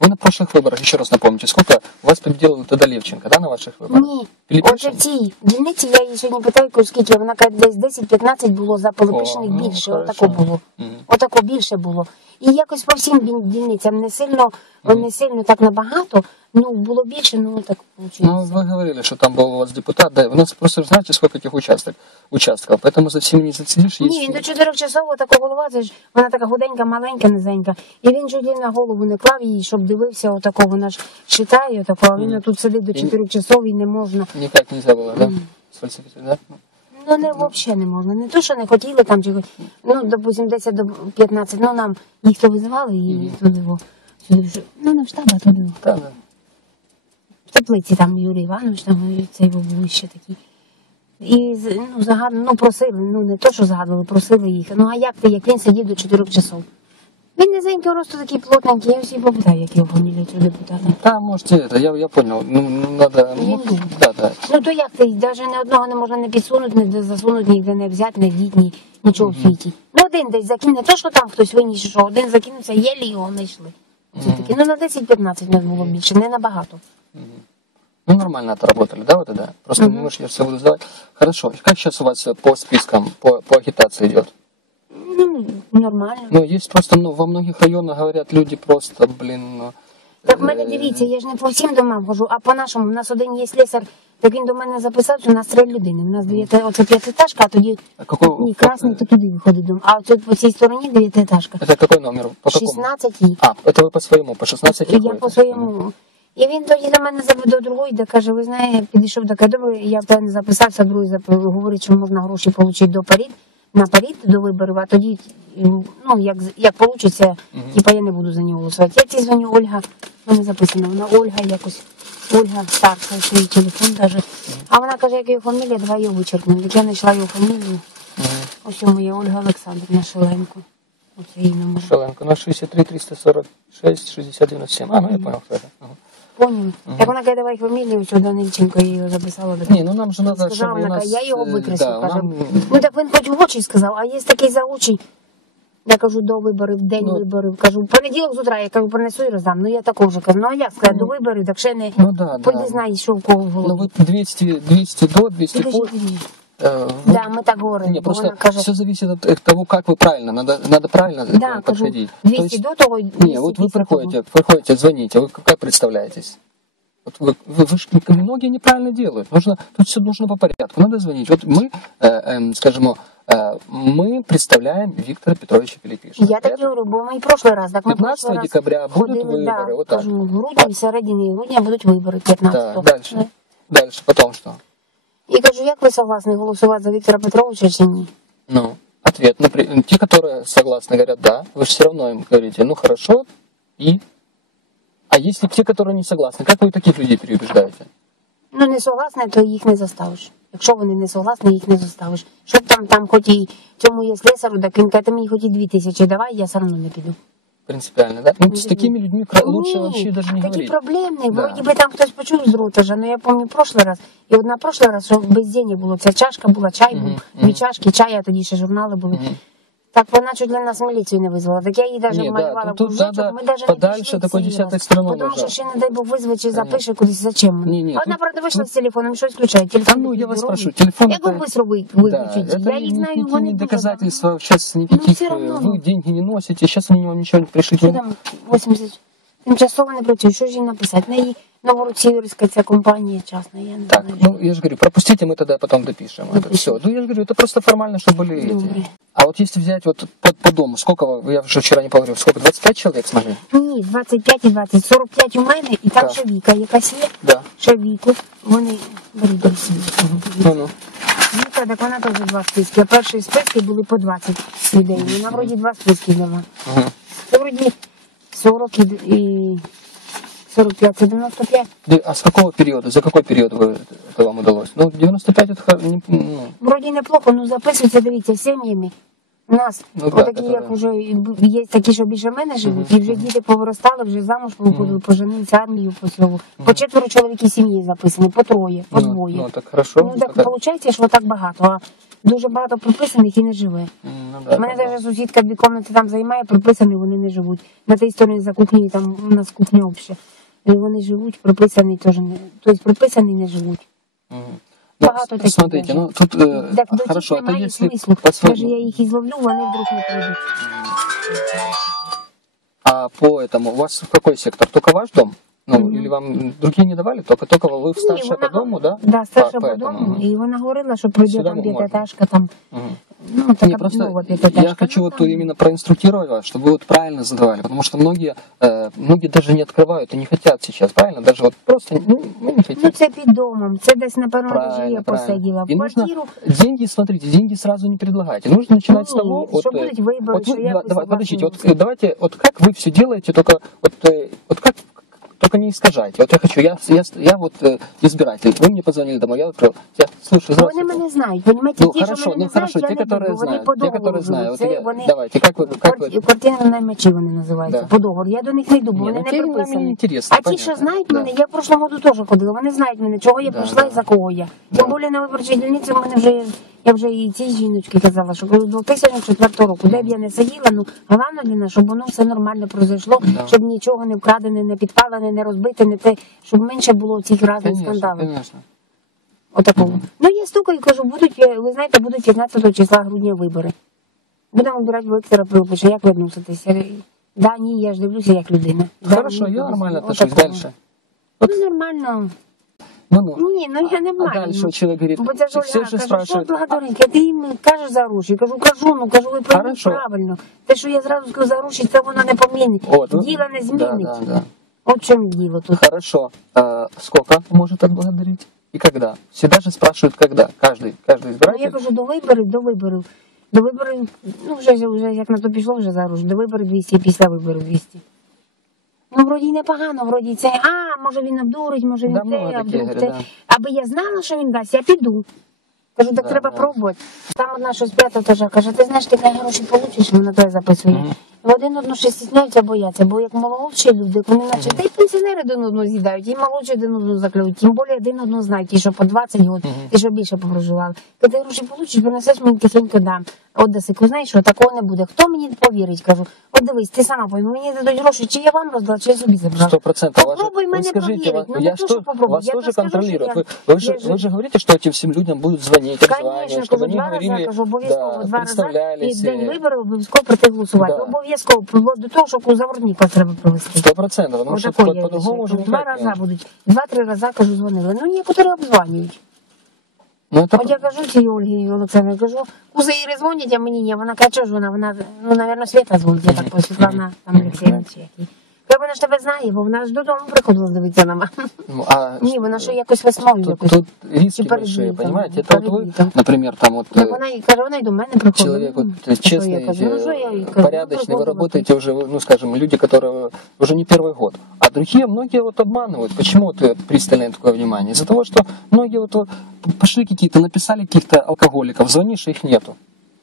Вы на прошлых выборах, еще раз напомните, сколько у вас победил тогда Левченко, да, на ваших выборах? Ні. Пилипишин? Отже, в цій дільниці я її сьогодні питаю, кажу, скільки вона каже, десь 10-15 було за Пилипишиних О, ну, більше. хорошо. Отако було. Мгм. Отако більше було. І якось по всім діль- дільницям не сильно, не сильно так набагато. Ну, було більше, ну так виходить. Ну, вы говорили, что там был у вас депутат, да, у нас просто знаете, сколько этих участок, участков, поэтому за всеми не заценишь. Ні, він до чотирьох часов отако голова, це ж вона така худенька, маленька, низенька. І він чуть ли на голову не клав її, щоб дивився отако, вона ж читає отако, а він Мгм. тут сидить до чотирьох часов і не можна. Никак нельзя было, да? Мгм. Сфальсифицировать, да? Ну не взагалі не можна. Не то, що не хотіли там, чи ну, допустим, 10 до 15, ну нам їх то визивали і туди во, сюди вже, ну не в штаб, а туди во. Да, да. теплиці там Юрій Іванович, там цей був ще такий. І ну, загад... ну, просили, ну не то, що загадували, просили їх. Ну а як ти, як він сидів до 4 часов? Він низенький, просто такий плотненький, я всі попитав, як його фамілія цього депутата. Да, можете это, я, я понял. Ну, ну, надо, ну, Ленин. да, да. Ну то як ти, навіть не одного не можна не підсунути, не засунути, ніде не взяти, не вдіти, ні, нічого в світі. Ну один десь закине, не то, що там хтось виніс, що один закинувся, єлі його знайшли. Це таке, ну на 10-15 нас було більше, не набагато. Ну, нормально отработали, да, вот это? Просто Мгм. немножко я все буду сдавать. Хорошо. Как сейчас у вас э, по спискам, по, по агитации идет? Ну, нормально. Ну, есть просто, ну, во многих районах говорят люди просто, блин, ну, Так в мене е, дивіться, я ж не по всім домам хожу, а по нашому. У нас один є слесар, так він до мене записався, у нас три людини. У нас дев'яти, оце п'ятиэтажка, а тоді А какой- ні, красний, то туди виходить дом. А оце по цій стороні дев'ятиэтажка. Это какой номер? По какому? 16 і. А, это вы по своему, по 16 Я ходите? по своєму. І він тоді до мене до другої, де каже, ви знаєте, підійшов таке добре, я в тебе не записався, другий зап- говорить, що можна гроші отримати до парід, на парід до виборів, а тоді, ну, як, як вийде, типа я не буду за нього голосувати. Я ці дзвоню Ольга, в мене записано, вона Ольга якось, Ольга старша, свій телефон даже. А вона каже, як його фамілія, давай його вичеркнемо. Як я знайшла його фамілію, Мгм. ось моя Ольга Олександрівна Шеленко. Оце її номер. Шаленко, ну, 63 346 60 97. А, ну, я понял, это. Ага Поняли? Так вона каже, давай фамілію, ось Данильченко, я її записала. до Не, ну нам же надо, Сказав, чтобы у вона нас... каже, я його э, викреслю. да, каже. нам- Ну так він хоч в очі сказав, а є такий заучий. Я кажу, до виборів, день Ну. виборів. Кажу, в понеділок з утра, я кажу, принесу і роздам. Ну я такого вже кажу, ну а як сказати, до виборів, так ще не Ну да, поді да. знає, що в кого в Ну, голові. вы 200, 200 до, 200 Підожди, по... підожди. э, вы- Да, ми так говоримо, Не, бо просто вона каже, все зависит от э, того, как вы правильно, надо, надо правильно да, э, кажу, подходить. 200 То есть, до того, і 200 не, вот вы після приходите, приходите, звоните, вы как представляетесь? Вот вы, вы, вы ж многие неправильно делают. Нужно, тут все нужно по порядку. Надо звонить. Вот мы, э, эм, скажем, э, мы представляем Виктора Петровича Пилипишина. Я так і говорю, бо ми і прошлий раз, так ми 15 прошлий раз декабря будуть ходили, да, вибори, отак. кажу, в грудні, в середині грудня будуть вибори 15-го. Да, дальше. Дальше, потом что? І кажу, як ви согласні голосувати за Віктора Петровича чи ні? Ну, ответ. Например, те, которые согласны, говорят да, вы же все равно им говорите, ну хорошо, и... А если те, которые не согласны, как вы таких людей переубеждаете? Ну, не согласні, то їх не заставиш. Якщо вони не согласні, їх не заставиш. Щоб там, там хоч і цьому є слесару, так він каже, «Ти мені хоч і дві тисячі давай, я все одно не піду. Принципиально, да? Ну, с такими людьми лучше Нет, вообще даже не такие говорить. проблемные. Да. Вроде бы там хтось почув з ротажа, но я в прошлый раз. І от на прошлый раз, що без денег було, ця чашка була, чай був, Мгм, дві чашки, чай, а тоді ще журнали були. Мгм. Так вона чуть для нас міліцію не визвала. Так я їй навіть Ні, да, малювала тут- тут кружочок, надо ми навіть подальше не пішли такой цей десятой раз. стороной Тому що нажав. ще, не дай Бог, визве чи запише кудись, зачем? Ні, ні, А Вона, тут- правда, вийшла тут- з телефоном, щось включає. Телефон Да ну, я такий вас здоровий. прошу, телефон Як это- ви швидко ви- Да, виключите? это Я їх ни- знаю, никакие вони не дуже доказательства сейчас никаких. всё э, равно, вы ну. деньги не носите, сейчас они вам ничего не пришли. Що там 80? Тимчасово не працює, що ж їй написати? На її Новоросіверська ця компанія частна, я не Так, знаю. ну я же говорю, пропустите, мы тогда потом допишем. Это Допишем. все. Ну я же говорю, это просто формально, чтобы были эти. Добре. А вот если взять вот по, по дому, сколько вы, я уже вчера не поговорил, сколько, 25 человек смогли? Ні, 25 і 20, 45 у мене, і там Так. ще Віка якась є, Да. ще Віку. Вони беріть до всі. Ну, ну. Віка, так вона теж два списки. А перші списки були по 20 людей. Вона вроді два списки дала. Мгм. Це вроді 40 і, і 45, це 95. Да, А с какого периода, за какой период вы, это вам удалось? Ну, 95 это хо- не- ну, Вроді неплохо, ну записуйте, дивіться, сім'ями. У нас Ну, да, отакі, це як да. вже є такі, що більше мене живуть, і вже діти повиростали, вже замуж виходили, поженилися, армію посьову. По четверо чоловіків сім'ї записані, по троє, по ну, двоє. ну, так хорошо. Ну так Тогда- виходить, що так багато. А дуже багато прописаних і не живе. М, Ну, да, У мене да, да. навіть сусідка дві кімнати там займає, прописані, вони не живуть. На тій стороні за кухнею, там у нас кухня обща. І вони живуть, прописані теж не. Тобто прописані не живуть. Мгм. Ну, Багато с- таких смотрите, даже. ну тут э, Так до хорошо, тих это немає если смислу. посмотри- Каже, я їх і зловлю, вони вдруг не прийдуть. А по этому, у вас какой сектор? Только ваш дом? Ну, Мгм. или вам другие не давали? Только, только вы старшая по дому, да? Да, старша По- по, поэтому, дому. мгм. І вона говорила, що прийде Сюди там можна. п'ятиэтажка, там, Мгм. ну, Не, така просто нова п'ятиэтажка. я хочу ну, вот там. именно проинструктировать вас, чтобы вы вот правильно задавали, потому что многие, э, многие даже не открывают и не хотят сейчас, правильно? Даже вот просто ну, ну, не Ну, хотят. це під домом, це десь, напевно, Правильно, де я правильно. посиділа. В И нужно квартиру деньги, смотрите, деньги сразу не предлагайте. Нужно начинать с Ні, того, що вот, э, будуть вибори, вот що вы, я да, давай, вас подождите, вот не э, давайте, вот как вы все делаете, только вот, э, вот как только не искажайте. Вот я хочу, я, я, я вот э, избиратель, вы мне позвонили домой, я открыл. Я, слушай, Вони здравствуйте. мене знають, понімаєте? Ну ті, що хорошо, мене ну не знають, хорошо, я те, не которые люблю. Вони знают, по те, договору которые знают. живуть. Вот Це я- вони Давайте, как вы, как вы... Кварти- квартирні наймачі вони називаються, Да. по договору. Я до них не йду, бо Ні, вони ну, не ті нам і не прописані. інтересно, А ті, що понятно, знають да. мене, я в прошлому году теж ходила, вони знають мене, чого я Да, прийшла да. і за кого я. Да. Тим більше на виборчій дільниці в мене вже є, я вже і цій жіночці казала, що коли 2004 року, де б я не сиділа, ну головне для нас, щоб воно все нормально пройшло, Да. щоб нічого не вкрадене, не підпалене, не розбите, не те, щоб менше було цих Конечно, скандалів. конечно. Отакого. Ну я стукаю і кажу, будуть, е, ви знаєте, будуть 15 числа грудня вибори. Будемо обирати Віктора Пилипича, як ви відноситеся? Да, ні, я ж дивлюся як людина. Да, Хорошо, ні, я нормально отакого. отношусь. Дальше. Ну нормально. Ну, ну. Ні, ну я не А маю. дальше человек говорит, Бо це ж все же каже, що благодаренька, ти їм кажеш за гроші. Кажу, кажу, ну кажу, ви Хорошо. правильно. Те, що я зразу скажу за гроші, це воно не помінить. Вот, ну, Діло не да, змінить. да, да. От в чому діло тут. Хорошо. А сколько может отблагодарить? И когда? Всегда же спрашивают, когда. Каждый, каждый Ну, я избиратель. кажу, до виборів, до виборів. До виборів, ну вже, вже як на то пішло, вже зараз. До виборів 200, після виборів 200. Ну, вроді непогано, вроді це, а, може він обдурить, може він Да, те, а таке, те. да. Аби я знала, що він дасть, я піду. Кажу, так Да, треба да. пробувати. Там одна щось п'ята теж каже, ти знаєш, ти хай гроші получиш, вона те записує. Мгм В один одну ще стісняються, бояться, бо як молодші люди, вони наче, та й пенсіонери один одного з'їдають, і молодші один одного заклюють, тим більше один одного знають, ті, що по 20 років, Мгм. ті, що більше попроживали. Коли ти гроші получиш, принесеш мені тихенько дам. От Десику, знаєш що, такого не буде. Хто мені повірить, кажу. От дивись, ти сама пойми, мені дадуть гроші, чи я вам роздала, чи я собі забрала. Сто процентов. Вас же- Попробуй вы мене скажите, проверить. вас- Ну, не я то, что, что попробуй. вас Я тоже тебе скажу, контролируют. что Вы, я- вы, же, я же- вы же говорите, что этим всем людям будут звонить, Конечно, обзванивать, кажу, чтобы они два рази, говорили, кажу, обов'язково, да, два рази. І представлялись. в день э, виборів обов'язково прийти голосувати. Да. Обов'язково, до того, що кузаворніка треба провести. Сто процентів, тому що по-другому вже Два никак. рази будуть, два-три рази, кажу, дзвонили. Ну, некоторі обзванюють. Ну, От я кажу цій Ольгі Олександрі, кажу, куза Іри дзвонять, а мені ні. Вона каже, що ж вона, вона, ну, напевно, Свята дзвонить, я так Світлана, там Олексій, який. Каже, вона ж тебе знає, бо вона ж додому приходила дивитися на мене. Ну, а Ні, вона ще якось весною Тут, якось. тут риски Чи перед большие, летом, понимаете? Это перед вот вы, летом. например, там вот Ну, э, вона і каже, вона й до мене приходила. человек вот Ну, э, що я честный, кажу? Ну, що я їй э, кажу? порядочный, вы приходила работаете уже, ну, скажем, люди, которые уже не первый год. А другие, многие вот обманывают. Почему вот э, пристальное такое внимание? Из-за того, что многие вот э, пошли какие-то, написали каких-то алкоголиков, звонишь, а их нету.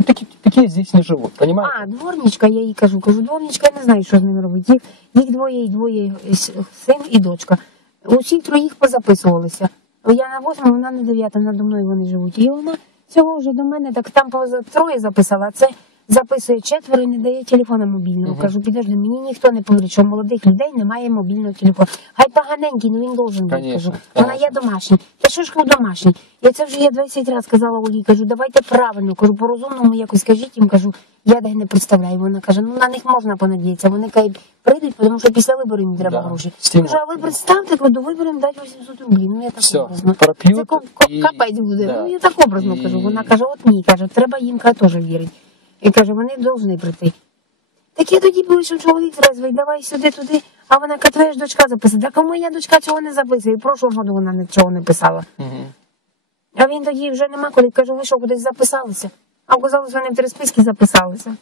Ну, такі такие здесь не живуть, понимаете? А, дворничка, я їй кажу, кажу, дворничка, я не знаю, що з ними робити. Їх, їх двоє і двоє с- син і дочка. Усі троїх позаписувалися. Я на восьму, вона на дев'ята, надо мною вони живуть. І вона цього вже до мене, так там поза- троє записала, це записує четверо і не дає телефона мобільного. Мгм. Кажу, підожди, мені ніхто не повірить, що у молодих людей немає мобільного телефону. Хай поганенький, ну він должен бути. Кажу. Вона є домашній. Та що ж домашній? Я це вже я 20 разів сказала Олі, кажу, давайте правильно, кажу, по-розумному якось скажіть їм, кажу, я де не представляю. Вона каже, ну на них можна понадіятися. Вони кажуть, прийдуть, тому що після виборів їм треба Да, гроші. стимул. Кажу, а ви представте, до виборів дати 800 рублів. Ну я так Все, образно. пропьют Це ко- капець буде. да. Ну я так образно І- кажу. Вона каже, от ні, каже, треба їм каже, теж вірити. І каже, вони повинні прийти. Так я тоді вийшов чоловік трезвий, давай сюди туди. А вона каже, твоя ж дочка записує. Так а моя дочка цього не записує. І в прошлому году вона нічого не писала. Мгм. А він тоді вже нема коли. Кажу, ви що, кудись записалися? А оказалось, вони в три списки записалися.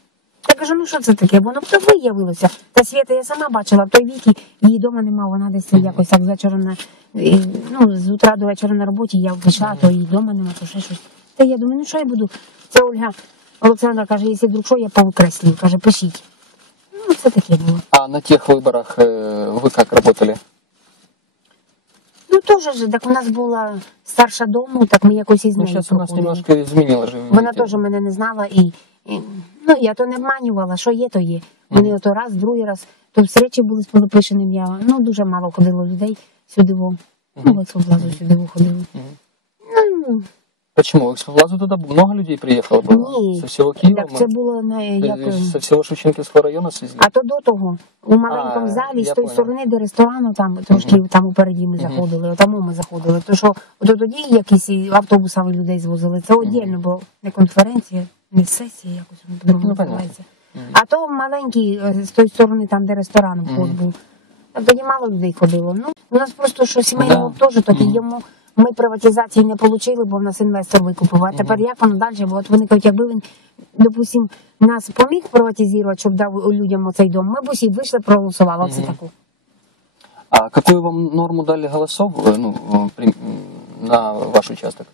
Я кажу, ну що це таке? Воно то виявилося. Та Свята я сама бачила, в той віки її вдома нема, вона десь якось так вечора на, ну, з утра до вечора на роботі, я пішла, то її вдома нема, то ще щось. Та я думаю, ну що я буду? Це Ольга Олександра каже, якщо вдруг що, я повикреслюю. Каже, пишіть. Ну, це таке було. А на тех выборах э, вы как работали? Ну, Ну теж ж, так у нас була старша дому, так ми якось із Ну, нею сейчас у нас проходили. немножко изменило же. Вона видите. теж мене не знала і, і ну я то не обманювала, що є, то є. Вони ото раз, другий раз, то встречі були з Пилипишиним, я ну дуже мало ходило людей сюди во. Ну, в Ексоблазу сюди во ходили. Ну, Почему? В Эксплазу туда много людей приехало было? Ні. Со всего Киева? так це було на як. Э, Со всего Шевченківського району свезли? А то до того, у маленькому А, залі, з я тої понял. сторони, де ресторану, там трошки там упереді ми Мгм. заходили, там ми заходили. То що от тоді якісь і автобусами людей звозили. Це віддільно, бо не конференція, не сесія, якось воно по-другому Ну, понятно. називається. Мгм. А то маленький е, з тої сторони, там, де ресторан вход Мгм. був. Там тоді мало людей ходило. Ну, у нас просто що сімейного Да. теж тоді Мгм. йому. ми приватизації не отримали, бо в нас інвестор викупив. А тепер як воно далі? Бо от вони кажуть, якби він, допустим, нас поміг приватизувати, щоб дав людям оцей дом, ми б усі вийшли, проголосували. Оце таку. А какую вам норму дали голосов э, ну, при- на ваш участок?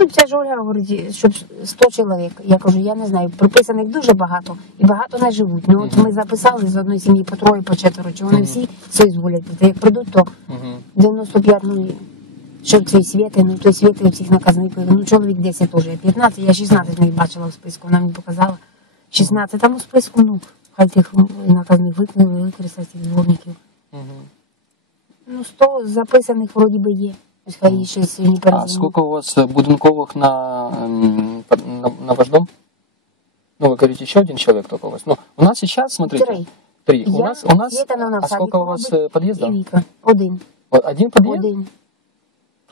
Ну, ця ж Ольга говорить, щоб 100 чоловік. Я кажу, я не знаю, приписаних дуже багато і багато не живуть. Ну от ми записали з одної сім'ї по троє, по четверо, чи вони всі соізволять прийти. Як прийдуть, то Мгм. 95, ну, що цей світи, ну той світи всіх наказних, ну чоловік 10 теж, 15, я 16 не бачила в списку, вона мені показала. 16 там у списку, ну, хай тих наказних виконали, використати цих дворників. Мгм. Ну, 100 записаних вроді би є. Ось хай її ще сьогодні А перезвоню. сколько у вас э, будинковых на, м, под- на, на ваш дом? Ну, вы говорите, еще один человек только у вас. Ну, у нас сейчас, смотрите, Три. три. У Я, нас, у нас, Світа, вона в а сколько садіку у вас робить, э, подъездов? І Віка. Один. Вот Один подъезд? Один.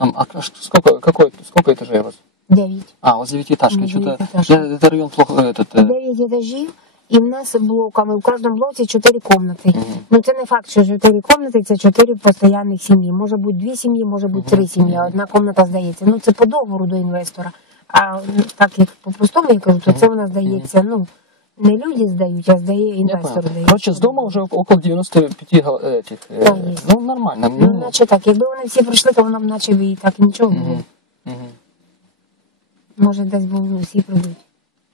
Там, а ш- сколько, какой, сколько этажей у вас? Дев'ять. А, у вас девятиэтажка. Ну, Что-то, девятиэтажка. я этот район плохо, этот, э, Дев'ять етажів, і в нас блоками, в кожному блоці чотири кімнати. Мгм. Ну це не факт, що чотири кімнати це чотири постійних сім'ї. Може бути дві сім'ї, може бути три сім'ї, а одна кімната здається. Ну це по договору до інвестора. А ну, так як по-простому я кажу, то це у нас здається, ну, не люди здають, а здає я інвестор понял. здає. Короче, с дома уже около 95 гол- этих, э, Да, есть. ну, нормально. Ну, Ну, наче так, якби вони всі прийшли, то воно б наче б і так і нічого було. мгм, мгм. Може, десь бо всі прийдуть.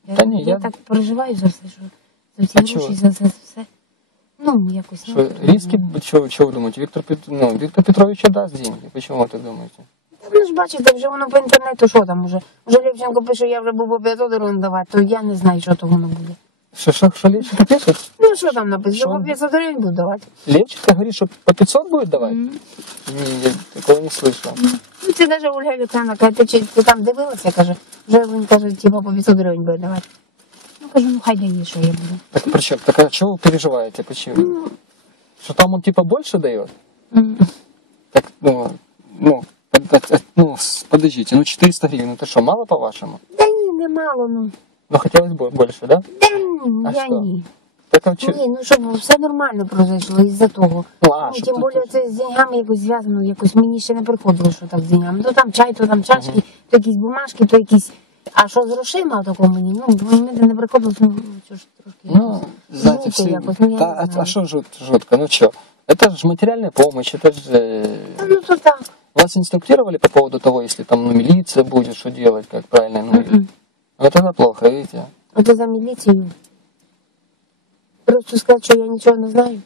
Я, Та ні, я, я- так переживаю за все, що за всі А гроші, чого? за, за все. Ну, якось. ну, Что, трудно. риски, что, вы думаете? Виктор, Пет- ну, Виктор Петрович отдаст деньги. Почему вы так думаете? Ну ж бачите, вже воно по інтернету, що там уже. Вже Левченко пише, я вже був по 500 гривень давати, то я не знаю, що то воно буде. Что, что, что Левченко пишет? Ну що там написано, Що? по 500 гривень буду давати. Левченко говорит, что по 500 будет давать? Мгм. Не, я такого не слышал. Ну це навіть Ольга Олександровна каже, ти, чи- ти там дивилася, каже, вже він каже, типа по 500 гривень буде давати. Ну кажу, ну хай дає, що я буду. Так причем, так а чего вы переживаете? Почему? Ну, Что там он типа больше дает? м, Так, ну, ну, под- под- ну, с- подождите, ну 400 гривен, это что, мало по-вашему? Та ні, немало, ну. Ну, хотелось бы больше, да? Та ні, А я що? ні. Так, а чё- Ні, ну щоб все нормально произошло із-за того. Ну, а, ну, щоб тим тут- більше це з деньгами якось зв'язано, якось мені ще не приходило, що так з деньгами. То там чай, то там чашки, то якісь бумажки, то якісь. А що з грошима такого мені? Ну, мені не приходило, ну, що ж трошки. Ну, знаете, Жутко все... якось, ну, я Да, не а, знаю. а что жут- жутко? Ну что? Это же материальная помощь, это же... Та, ну то так. Вас инструктировали по поводу того, если там ну, милиция будет, что делать, как правильно? Ну, Мгм. это плохо, видите? Это за міліцію. Просто сказать, что я ничего не знаю.